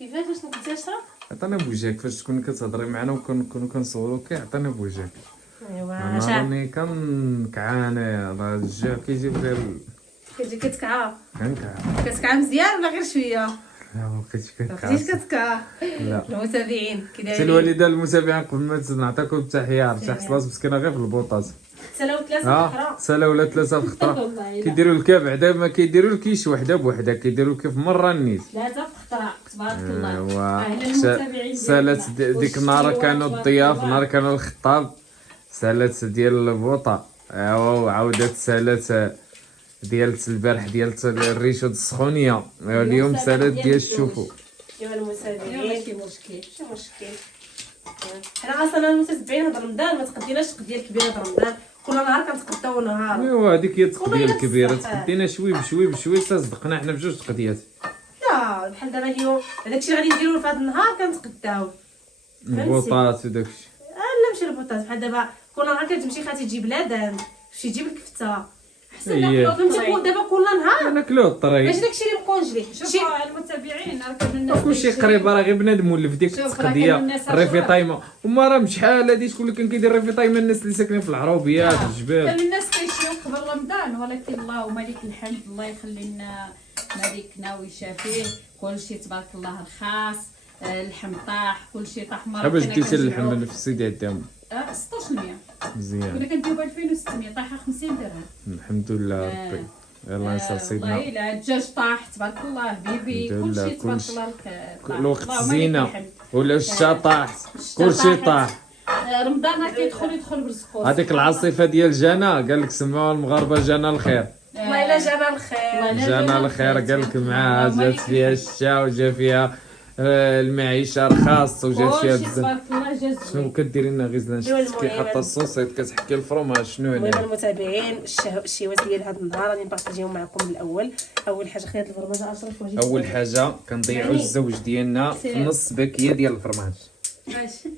كيفاش باش نكون تشرب؟ عطينا بوجهك فاش تكوني كتهضري معنا وكنكونوا كنصوروك، عطينا بوجهك. ايوا انا شاف راني كنكعان، هذا الجوع كيجيب غير كتجي كتكعى كنكعان. كتكعى مزيان ولا غير شويه؟ لا ما بقيتش بديت كنكعان. كتكعى. لا المتابعين كي سي دايرين؟ الوالده المتابعين قبل ما نعطيكم التحيه، عرفتي حصلات مسكينه غير في البوطاط. سنه وثلاثه اخرى. ساله ولا ثلاثه في خطره. والله لا. كيديروا لك بعدا ما كيديروا لكيش وحده بوحده، كيديروا لك في مره النيت. ثلاثه في خطره تبارك الله. ايوا أهلا المتابعين سالات ديالنا. ديك النهار والشيوات كانوا تبارك الضياف، الله. نهار كانوا الخطاب، سالات ديال البوطه. ايوا وعاودت سالات ديال البارح ديال الريشود السخونيه. اليوم سالات ديال الشوفو. ايوا المتابعين ماشي مشكل. ماشي مشكل. حنا اصلا المتتبعين هاد رمضان ما تقديناش تقديه كبيره هاد رمضان، كل نهار كنتقداو نهار. ايوا هذيك هي التقديه والله الكبيره، بصح. تقدينا شوي بشوي بشوي، صدقنا حنا بجوج تقديات. لا بحال دابا اليوم هذاكشي غادي نديرو في هاد النهار كنتقداو. البوطات وداكشي. لا ماشي البوطات، بحال دابا كل نهار كتمشي خالتي تجيب لادان، تمشي تجيب الكفته، احسن هي. ناكلو فهمتي الطريق. دابا كل نهار ناكلوه الطريق. ماشي داكشي اللي مكونجلي. شوفوا المتابعين راه كانوا الناس ماشي قريبه، راه غير بنادم ولف ديك شوف، راه التقديه كانوا الناس الريفي أشرار. طايمه. وما راه شحال هادي شكون اللي كان كيدير الريفي طايمه؟ الناس اللي ساكنين في العروبيات في الجبال. كانوا الناس كيشريو قبل رمضان، ولكن اللهم لك الحمد، الله يخلي لنا ملكنا ويشافيه. كلشي تبارك الله رخاص، اللحم طاح، كلشي طاح مرة. باش ديتي اللحم في السيدي عدام 1600 مزيان. كنا كنديو ب 2600 طايحه 50 درهم. الحمد لله ربي. يلاه يسر والله سيدنا. الا الدجاج طاح تبارك الله، بيبي الحمد لله، كلشي تبارك كلشي. الله طاح. الوقت اللهم لك زينه الحمد. ولا الشتا طاح، الشتا كلشي طاحت. طاح. رمضان راه يدخل برزقو. هذيك العاصفه ديال جانا قال لك سماوها المغاربه جانا الخير. والله الا جانا الخير. جانا الخير قال لك معاها جات فيها الشتا وجا فيها المعيشه رخاص وجات فيها كلشي بزاف. تبارك الله جا شنو زوين. كديري لنا غيزلان؟ إيوا شفتي المهم. حتى الصوصيط كتحكي الفرماج شنو المهم يعني؟ المتابعين الشهوات ديال هذا النهار غادي نبارطاجيهم معكم من الاول. اول حاجه خديت الفرماجه اشرف وجيت اول حاجه كنضيعوا يعني الزوج ديالنا في نص باكيه ديال الفرماج. ماشي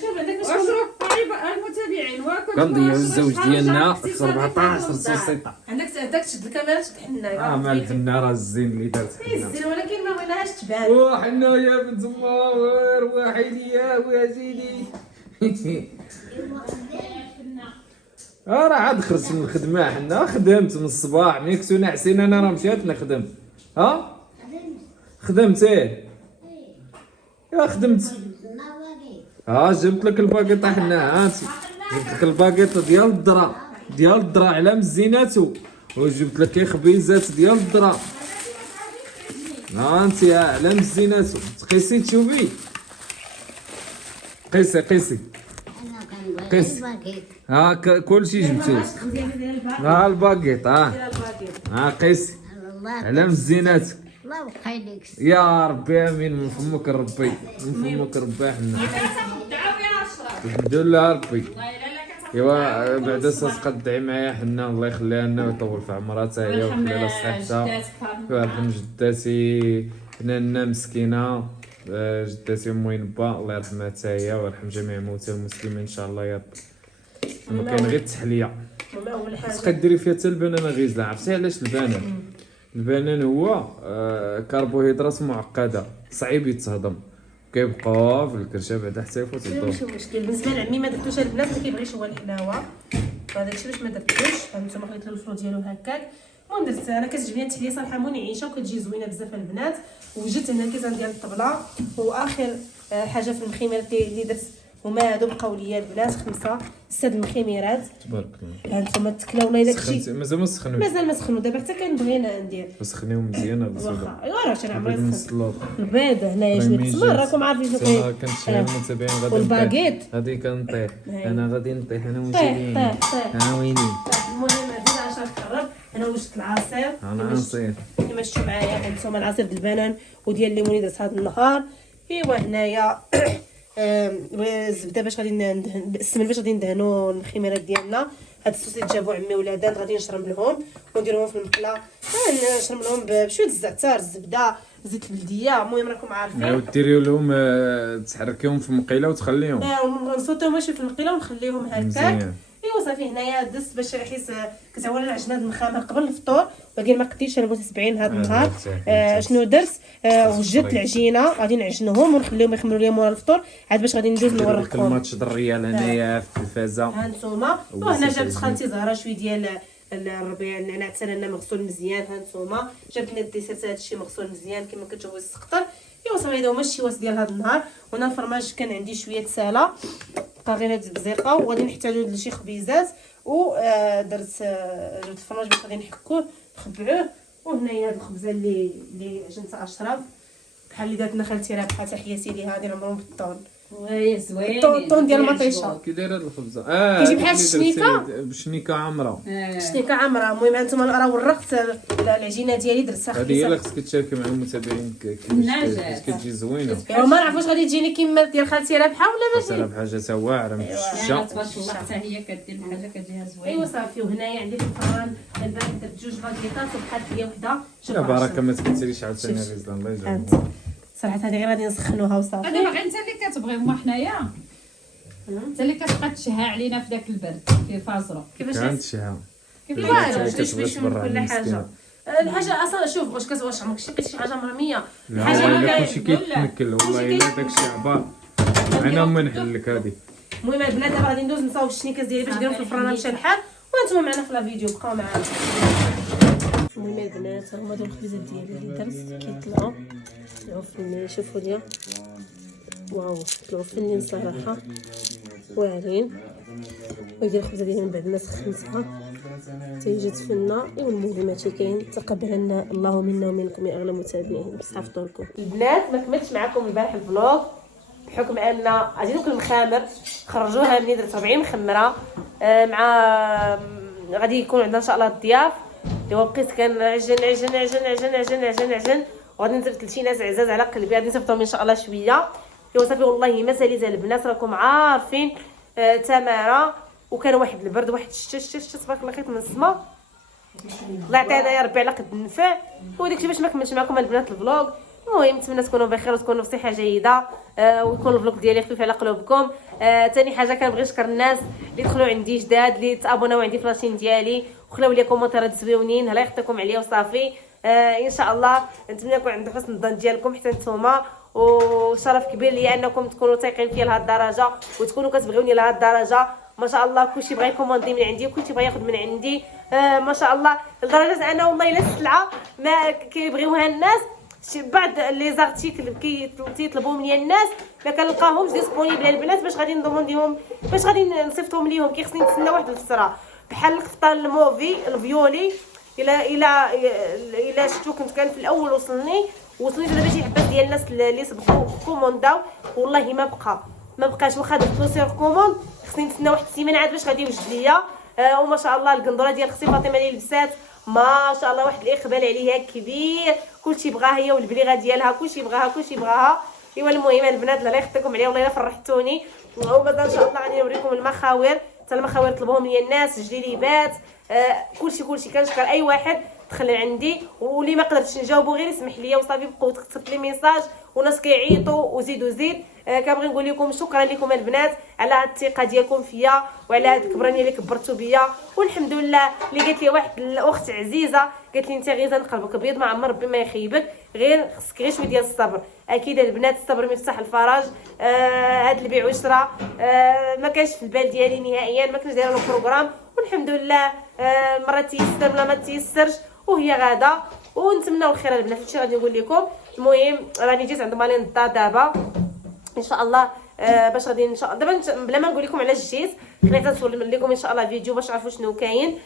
شوف هذاك اشرف قريب المتابعين واكل. كنضيعوا الزوج ديالنا في 14 صوصيطه. عندك تشد الكاميرا تشد حنا ما الحنا راه الزين اللي دارت حنا. الزين، ولكن ما بغيناهاش تبان. وحنا يا بنت زمار واحد يا وزيدي. راه عاد خرجت من الخدمه، حنا خدمت من الصباح ملي كنتو ناعسين انا راه مشيت نخدم. خدمت ايه يا خدمت. جبت لك الباكيط حنا، انت جبت لك الباكيط ديال الذرة على مزيناتو، وجبت لك خبيزات ديال الذرة. انت على مزيناتو. تقيسي تشوفي، قيسي قيسي. كلشي جبتو. الباكيط قيسي على مزيناتو. الله يخليك. يا ربي امين، من فمك ربي، من فمك ربي حنا. الحمد لله ربي. ايوا بعدا صدقه تدعي معايا حنا، الله يخليها لنا ويطول في عمرها حتى هي ويخلي لها صحتها. ويرحم جداتي حنانه مسكينه، جداتي امي نبا الله يرحمها حتى هي، ويرحم جميع موتى المسلمين ان شاء الله يا رب. ما كاين غير التحليه. اول حاجه تقدري ديري فيها حتى البنانه غيزله. عرفتي علاش البنان؟ البنان هو كربوهيدرات معقده صعيب يتهضم، كيبقى في الكرشه بعدا حتى يفوت الضوء. ماشي مشكل. بالنسبه لعمي ما درتوش، هاد البنات ما كيبغيش هو الحلاوه، وهذاك الشيء باش ما درتوش. هانتوما خليت له الفرو ديالو هكاك. المهم درت انا كتعجبني التحليه صراحه منعشه وكتجي زوينه بزاف البنات. وجدت هنا الكيزان ديال الطبله. واخر حاجه في المخيمات اللي درت هما هادو بقاو ليا البنات 5 6 المخيميرات. تبارك الله. هانتوما تكلاونا داك سخنتي الشيء مازال ما سخنوش؟ مازال ما سخنوا. دابا حتى كنبغي ندير سخنيهم مزيان غسلوا. واخا. ايوا راه انا عمري من سخنت السلوط. البيض هنايا جوج تسمر، راكم عارفين شنو كاين. كنشري المتابعين غادي والباكيت. غادي كنطيح انا، غادي نطيح انا طيح وجيلين. طيح ويني المهم هذه 10 تقرب. انا وجدت العصير انا عصير. كما شفتوا معايا هانتوما العصير ديال البنان وديال الليموني درت هذا النهار. ايوا هنايا الزبده باش غادي السمن باش غادي ندهنوا المخيمرات ديالنا. هاد السوسيت جابو عمي ولادان غادي نشرم لهم ونديرهم في المقله. نشرم لهم بشويه الزعتر، الزبده، زيت البلديه. المهم راكم عارفين. وديري لهم تحركيهم في مقيله وتخليهم نصوتهم ماشي في المقله ونخليهم هكاك. مزيان. ايوا صافي هنايا دزت باش حيت كتعول العجينه النخامه قبل الفطور، ولكن ما قديتش انا متتبعين هذا النهار. شنو درت؟ وجدت العجينه غادي نعجنهم ونخليهم يخمروا لي مورا الفطور عاد باش غادي ندوز نوريكم. الماتش د الريال هنايا في التلفازه. ها نتوما وهنا جابت خالتي زهره شويه ديال الربيع النعناع حتى مغسول مزيان. ها نتوما جابت لنا الديسيرت هادشي مغسول مزيان كما كتشوفوا السقطر. ايوا صافي هذا هما الشواس ديال هذا النهار. وانا الفرماج كان عندي شويه ساله، بقى غير هاد البزيقه وغادي نحتاجو لشي خبيزات درت الفرماج باش غادي نحكوه نخبعوه. وهنايا هاد الخبزه اللي عجنت اشرف بحال اللي دارت لنا خالتي رابحه، تحياتي ليها هادي عمرهم بالطون. وي زوين الطون ديال المطيشه كي دايره هاد الخبزه كيجي بحال الشنيكه بشنيكه عامره. شنيكه عامره. المهم هانتوما راه ورقت العجينه ديالي درتها هذه هي اللي خفيفه. خصك تشاركي مع المتابعين النجاح. كتجي زوينه. وما نعرفوش غادي تجيني كيما ديال خالتي رابحه ولا ماشي. سالا بحاجه واعره من الشجه. تبارك الله حتى هي كدير الحاجه كتجيها زوينه. ايوا صافي. وهنايا عندي في الفران البارح درت جوج باكيطات وبقات ليا وحده. يا بركه ما تكثريش عاوتاني رزق الله يجعلك. صراحه هذه غير غادي نسخنوها وصافي. هذا باغي انت اللي كتبغي هما حنايا، انت اللي كتبقى تشهى علينا في داك البرد كيف فازرو. كيفاش كانت شيها كيفاش والو كتبغي شويه شويه تبرع من كل حاجه. المسكينة. الحاجه اصلا شوف واش عمرك شي شي حاجه مرميه. الحاجه الحاجه اللي اللي كلشي كيتنكل والله الا داكشي عبار. انا ما نحل لك هذه. المهم البنات دابا غادي ندوز نصاوب الشنيكاز ديالي باش نديرهم في الفران مشى الحال وانتم معنا في لا فيديو بقاو معنا. المهم البنات هما دول الخبيزات ديالي اللي درت كيطلعوا فنين. شوفوا ليا واو طلعوا فنين صراحه واعرين. وهذه الخبزه ديالي من بعد ما سخنتها حتى جات فنه. ايوا المهم هادشي كاين. تقبلنا الله منا ومنكم يا اغلى المتابعين. بصحه فطوركم البنات. ما كملتش معكم البارح الفلوق بحكم ان عزيزكم المخامر خرجوها مني درت 40 مخمره مع غادي يكون عندنا ان شاء الله الضياف اللي هو بقيت كنعجن وغادي نزرت لشي ناس عزاز على قلبي غادي نصيفطهم ان شاء الله شويه. ايوا صافي والله ما ساليت البنات راكم عارفين تماره وكان واحد البرد واحد الشتا تبارك الله خيط من السما. الله يعطينا يا ربي على قد النفع. وداكشي باش ما كملتش معكم البنات الفلوق. المهم نتمنى تكونوا بخير وتكونوا في صحه جيده ويكون الفلوق ديالي خفيف على قلوبكم. ثاني حاجه كنبغي نشكر الناس اللي دخلوا عندي جداد اللي تابوناو عندي في لاشين ديالي وخلاو لي كومونتيرات زويونين. الله يخطيكم عليا وصافي. ان شاء الله نتمنى يكون عند حسن الظن ديالكم حتى نتوما. وشرف كبير لي انكم تكونوا تايقين فيا لهاد الدرجه وتكونوا كتبغيوني لهاد الدرجه. ما شاء الله كلشي بغى يكوموندي من عندي وكلشي بغى ياخذ من عندي. ما شاء الله لدرجه انا والله الا السلعه ما كيبغيوها الناس. بعض لي زارتيكل كيطلبوا مني الناس ما كنلقاهمش ديسپونيبل البنات باش غادي نضمنديهم باش غادي نصيفطهم ليهم. كيخصني نتسنى واحد الفتره بحال القفطان الموفي الفيولي. الى شفتو كنت كان في الاول وصلني دابا شي حبات ديال الناس اللي سبقوا كومونداو والله ما بقاش. واخا درت سير كوموند خصني نتسنى واحد السيمانه عاد باش غادي يوجد ليا. وما شاء الله القندوره ديال اختي فاطمه اللي لبسات ما شاء الله واحد الاقبال عليها كبير. كلشي بغاها هي والبليغه ديالها كلشي بغاها. ايوا المهم البنات الله يخطيكم عليا والله الا فرحتوني. ومازال ان شاء الله غادي نوريكم المخاور حتى المخاور طلبوهم لي الناس جليليبات كلشي. كنشكر اي واحد دخل عندي واللي ما قدرتش نجاوبو غير يسمح لي وصافي. بقاو كتبت لي ميساج وناس كيعيطوا وزيد. كنبغي نقول لكم شكرا لكم البنات على هاد الثقه ديالكم فيا وعلى هاد الكبرانيه اللي كبرتوا بيا. والحمد لله اللي قالت لي واحد الاخت عزيزه قالت لي انت غيزان قلبك ابيض ما عمر ربي ما يخيبك غير خصك غير شويه ديال الصبر. اكيد البنات الصبر مفتاح الفرج. هاد البيع والشراء ما كانش في البال ديالي نهائيا ما كنتش دايره له بروغرام والحمد لله مره تيسر ولا ما تيسرش وهي غاده ونتمنوا الخير البنات. هادشي غادي نقول لكم. المهم راني جيت عند مالين الدار دابا ان شاء الله باش غادي ان شاء الله دابا بلا ما نقول لكم على الجيت خليت نصور لكم ان شاء الله فيديو باش تعرفوا شنو كاين.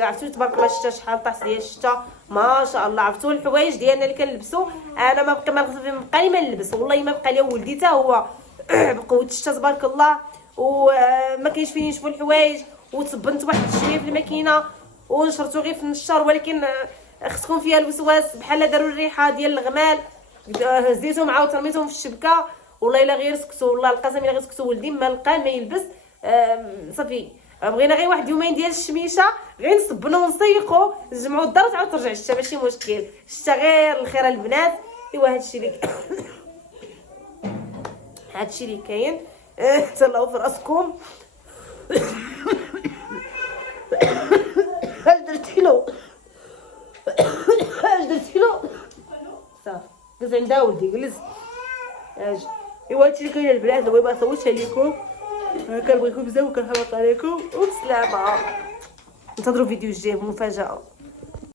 عرفتوا تبارك الله الشتا شحال طاس ديال الشتا ما شاء الله. عرفتوا الحوايج ديالنا اللي كنلبسوا انا ما بقى لي ما نلبس والله ما بقى لي ولدي حتى هو بقوه الشتا تبارك الله وما كاينش فين نشوفوا الحوايج. وتصبنت واحد الشويه في الماكينه ونشرتو غير في النشار ولكن خصكم فيها الوسواس بحال داروا الريحه ديال الغمال هزيتهم عاود رميتهم في الشبكه والله الا غير سكتوا والله القسم الا غير سكتوا ولدي ما لقى ما يلبس. صافي بغينا غير واحد يومين ديال الشميشه غير نصبنوا ونسيقوا نجمعوا الدار تعاود ترجع الشتا ماشي مشكل. الشتا غير الخير البنات. ايوا هادشي اللي هادشي اللي كاين. تهلاو في راسكم اش درتي له اش درتي له صافي جلس عند ولدي جلس اجي ايوا هادشي اللي كاين البنات. المهم ما صوتش عليكم، كنبغيكم بزاف وكنحماق عليكم وبسلامه. انتظروا فيديو جديد مفاجاه.